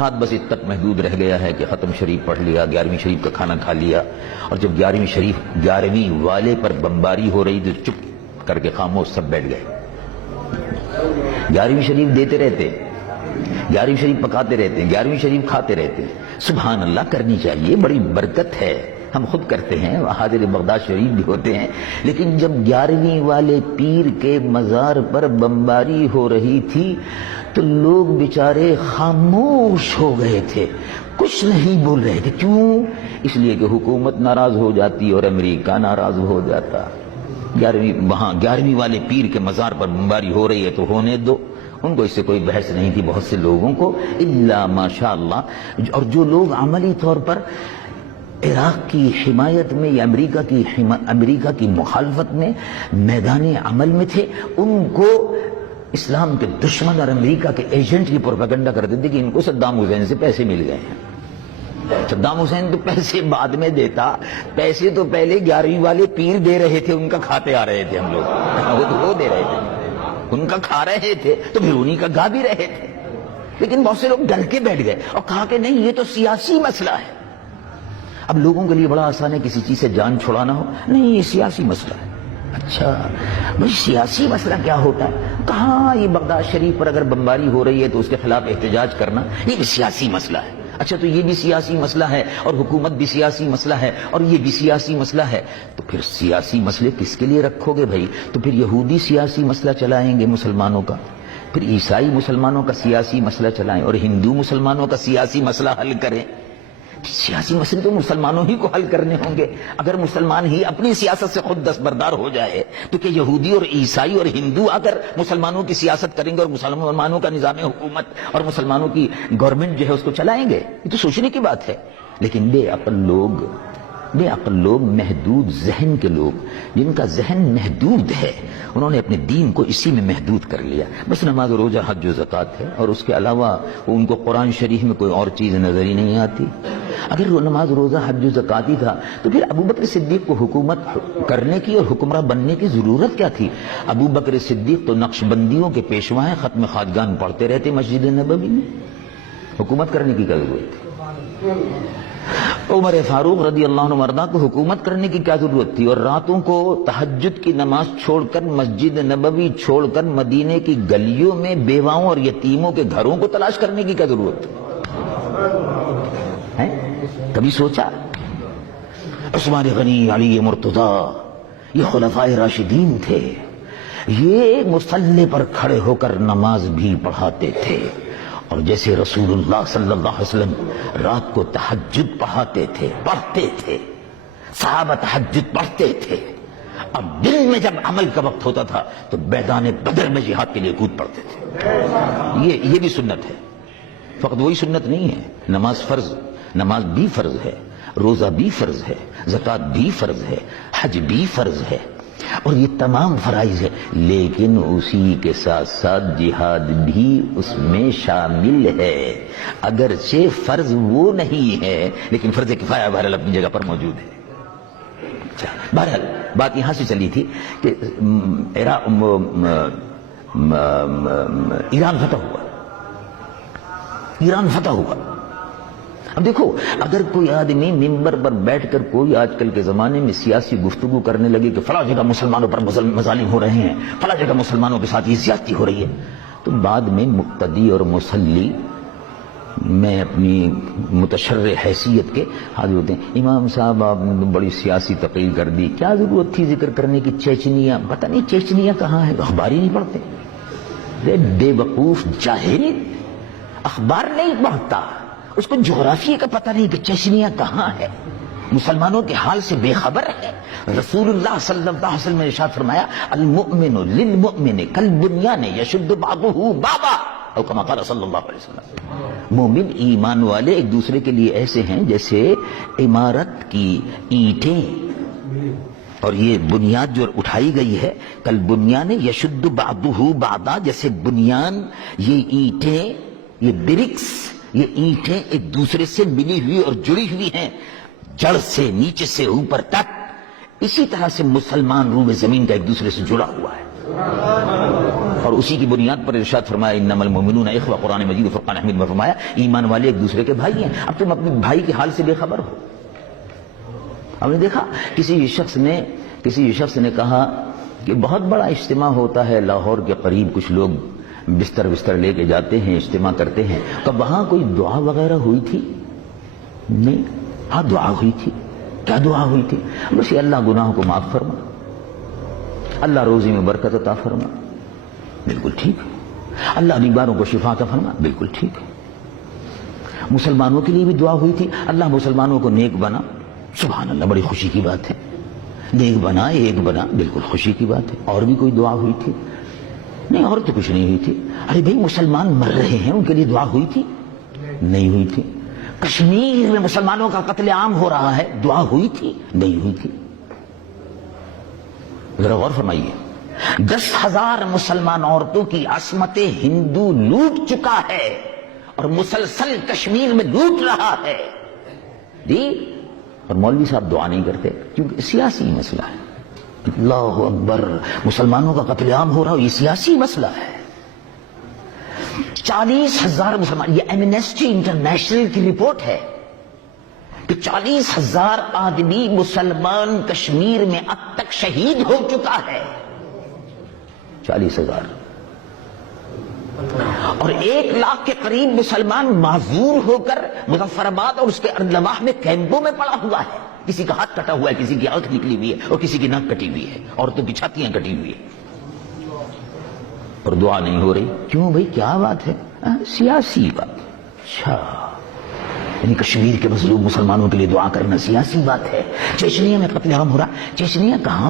ہاتھ بس اتنا تک محدود رہ گیا ہے کہ ختم شریف پڑھ لیا، 11ویں شریف کا کھانا کھا لیا، اور جب 11ویں والے پر بمباری ہو رہی تو چپ کر کے خاموش سب بیٹھ گئے۔ 11ویں شریف دیتے رہتے، 11ویں شریف پکاتے رہتے ہیں، 11ویں شریف کھاتے رہتے ہیں۔ سبحان اللہ، کرنی چاہیے، بڑی برکت ہے، ہم خود کرتے ہیں، حاضر بغداد شریف بھی ہوتے ہیں، لیکن جب 11ویں والے پیر کے مزار پر بمباری ہو رہی تھی تو لوگ بیچارے خاموش ہو گئے تھے، کچھ نہیں بول رہے تھے۔ کیوں؟ اس لیے کہ حکومت ناراض ہو جاتی اور امریکہ ناراض ہو جاتا۔ 11ویں والے پیر کے مزار پر بمباری ہو رہی ہے تو ہونے دو، ان کو اس سے کوئی بحث نہیں تھی بہت سے لوگوں کو، الا ماشاء اللہ۔ اور جو لوگ عملی طور پر عراق کی حمایت میں یا امریکہ کی مخالفت میں میدان عمل میں تھے، ان کو اسلام کے دشمن اور امریکہ کے ایجنٹ کی پروپیگنڈا کرتے تھے کہ ان کو صدام حسین سے پیسے مل گئے ہیں۔ صدام حسین تو پیسے بعد میں دیتا، پیسے تو پہلے 11ویں والے پیر دے رہے تھے، ان کا کھاتے آ رہے تھے ہم لوگ، وہ دے رہے تھے، ان کا کھا رہے تھے تو پھر انہی کا گا بھی رہے تھے۔ لیکن بہت سے لوگ ڈر کے بیٹھ گئے اور کہا کہ نہیں، یہ تو سیاسی مسئلہ ہے۔ اب لوگوں کے لیے بڑا آسان ہے کسی چیز سے جان چھڑانا ہو، نہیں یہ سیاسی مسئلہ ہے۔ اچھا بھائی، سیاسی مسئلہ کیا ہوتا ہے؟ کہاں یہ بغداد شریف پر اگر بمباری ہو رہی ہے تو اس کے خلاف احتجاج کرنا یہ بھی سیاسی مسئلہ ہے۔ اچھا تو یہ بھی سیاسی مسئلہ ہے اور حکومت بھی سیاسی مسئلہ ہے اور یہ بھی سیاسی مسئلہ ہے، تو پھر سیاسی مسئلے کس کے لیے رکھو گے بھائی؟ تو پھر یہودی سیاسی مسئلہ چلائیں گے مسلمانوں کا، پھر عیسائی مسلمانوں کا سیاسی مسئلہ چلائیں، اور ہندو مسلمانوں کا سیاسی مسئلہ حل کریں۔ سیاسی مسئلے تو مسلمانوں ہی کو حل کرنے ہوں گے۔ اگر مسلمان ہی اپنی سیاست سے خود دستبردار ہو جائے تو کہ یہودی اور عیسائی اور ہندو آ کر مسلمانوں کی سیاست کریں گے اور مسلمانوں کا نظام حکومت اور مسلمانوں کی گورنمنٹ جو ہے اس کو چلائیں گے؟ یہ تو سوچنے کی بات ہے۔ لیکن بے عقل لوگ، محدود ذہن کے لوگ، جن کا ذہن محدود ہے، انہوں نے اپنے دین کو اسی میں محدود کر لیا۔ بس نماز روزہ حج و زکوٰۃ ہے، اور اس کے علاوہ ان کو قرآن شریف میں کوئی اور چیز نظر ہی نہیں آتی۔ اگر نماز روزہ حج و زکوٰۃ ہی تھا تو پھر ابوبکر صدیق کو حکومت کرنے کی اور حکمراں بننے کی ضرورت کیا تھی؟ ابوبکر صدیق تو نقش بندیوں کے پیشوا ہیں، ختم خواجگان پڑھتے رہتے مسجد نبوی میں، حکومت کرنے کی کیا ضرورت تھی؟ عمر فاروق رضی اللہ عنہ وارضہ کو حکومت کرنے کی کیا ضرورت تھی؟ اور راتوں کو تہجد کی نماز چھوڑ کر، مسجد نبوی چھوڑ کر، مدینے کی گلیوں میں بیواؤں اور یتیموں کے گھروں کو تلاش کرنے کی کیا ضرورت تھی؟ کبھی سوچا؟ عثمان غنی، علی مرتضیٰ، یہ خلفائے راشدین تھے، یہ مصلی پر کھڑے ہو کر نماز بھی پڑھاتے تھے، اور جیسے رسول اللہ صلی اللہ علیہ وسلم رات کو تہجد پڑھتے تھے، صحابہ تہجد پڑھتے تھے، اور دن میں جب عمل کا وقت ہوتا تھا تو میدان بدر میں جہاد کے لیے کود پڑتے تھے۔ یہ بھی سنت ہے، فقط وہی سنت نہیں ہے۔ نماز بھی فرض ہے، روزہ بھی فرض ہے، زکوٰۃ بھی فرض ہے، حج بھی فرض ہے، اور یہ تمام فرائض ہے، لیکن اسی کے ساتھ ساتھ جہاد بھی اس میں شامل ہے۔ اگرچہ فرض وہ نہیں ہے لیکن فرض کفایہ بہرحال اپنی جگہ پر موجود ہے۔ بہرحال بات یہاں سے چلی تھی کہ ایران فتح ہوا۔ اب دیکھو، اگر کوئی آدمی ممبر پر بیٹھ کر کوئی آج کل کے زمانے میں سیاسی گفتگو کرنے لگے کہ فلاں جگہ مسلمانوں پر مظالم ہو رہے ہیں، فلاں جگہ مسلمانوں کے ساتھ یہ زیادتی ہو رہی ہے، تو بعد میں مقتدی اور مصلی میں اپنی متشرع حیثیت کے حاضر ہوتے ہیں، امام صاحب آپ نے تو بڑی سیاسی تقریر کر دی، کیا ضرورت تھی ذکر کرنے کی؟ چیچنیا، پتہ نہیں چیچنیا کہاں ہے، اخبار ہی نہیں پڑھتے، بے وقوف جاہل اخبار نہیں پڑھتا، اس کو جغرافیے کا پتہ نہیں کہ چیچنیا کہاں ہے، مسلمانوں کے حال سے بے خبر ہے۔ رسول اللہ صلی اللہ علیہ وسلم نے ارشاد فرمایا، المؤمن للمؤمن کالبنیان یشد بعضہ بعضا، او کما قال صلی اللہ علیہ وسلم۔ مومن ایمان والے ایک دوسرے کے لیے ایسے ہیں جیسے عمارت کی اینٹیں، اور یہ بنیاد جو اٹھائی گئی ہے، کالبنیان یشد بعضہ بعضا، جیسے بنیان، یہ اینٹیں، یہ برکس، یہ اینٹیں ایک دوسرے سے ملی ہوئی اور جڑی ہوئی ہیں، جڑ سے نیچے سے اوپر تک، اسی طرح سے مسلمان روح زمین کا ایک دوسرے سے جڑا ہوا ہے۔ اور اسی کی بنیاد پر ارشاد فرمایا انما المؤمنون اخوہ، قرآن مجید فرقان حمید میں فرمایا ایمان والے ایک دوسرے کے بھائی ہیں۔ اب تم اپنے بھائی کے حال سے بے خبر ہو۔ ہم نے دیکھا کسی شخص نے کہا کہ بہت بڑا اجتماع ہوتا ہے لاہور کے قریب، کچھ لوگ بستر لے کے جاتے ہیں، اجتماع کرتے ہیں، تو وہاں کوئی دعا وغیرہ ہوئی تھی؟ نہیں۔ ہاں دعا ہوئی تھی۔ کیا دعا ہوئی تھی؟ بس یہ اللہ گناہوں کو معاف فرما، اللہ روزی میں برکت عطا فرما، بالکل ٹھیک ہے۔ اللہ بیماروں کو شفا عطا فرما، بالکل ٹھیک ہے۔ مسلمانوں کے لیے بھی دعا ہوئی تھی، اللہ مسلمانوں کو نیک بنا، سبحان اللہ، بڑی خوشی کی بات ہے۔ نیک بنا، ایک بنا، بالکل خوشی کی بات ہے۔ اور بھی کوئی دعا ہوئی تھی؟ نہیں، اور تو کچھ نہیں ہوئی تھی۔ ارے بھائی مسلمان مر رہے ہیں، ان کے لیے دعا ہوئی تھی؟ نہیں ہوئی تھی۔ کشمیر میں مسلمانوں کا قتل عام ہو رہا ہے، دعا ہوئی تھی؟ نہیں ہوئی تھی۔ ذرا غور فرمائیے، 10,000 مسلمان عورتوں کی عصمت ہندو لوٹ چکا ہے اور مسلسل کشمیر میں لوٹ رہا ہے جی، اور مولوی صاحب دعا نہیں کرتے کیونکہ سیاسی مسئلہ ہے۔ اللہ اکبر، مسلمانوں کا قتل عام ہو رہا ہے، یہ سیاسی مسئلہ ہے۔ 40,000 مسلمان، یہ ایمنسٹی انٹرنیشنل کی رپورٹ ہے کہ 40,000 آدمی مسلمان کشمیر میں اب تک شہید ہو چکا ہے۔ 40,000 اور 1 لاکھ کے قریب مسلمان معذور ہو کر مظفر آباد اور اس کے اردلواح میں کیمپوں میں پڑا ہوا ہے۔ کسی کا ہاتھ کٹا ہوا ہے، کسی کی آنکھ نکلی ہوئی ہے اور کسی کی ناک کٹی ہوئی ہے، عورتوں کی چھاتیاں کٹی ہوئی ہے، اور دعا نہیں ہو رہی۔ کیوں بھائی، کیا بات ہے؟ سیاسی بات۔ اچھا، یعنی کشمیر کے مظلوم مسلمانوں کے لیے دعا کرنا سیاسی بات ہے۔ چیچنیا میں قتل عام ہو رہا، چیچنیا کہاں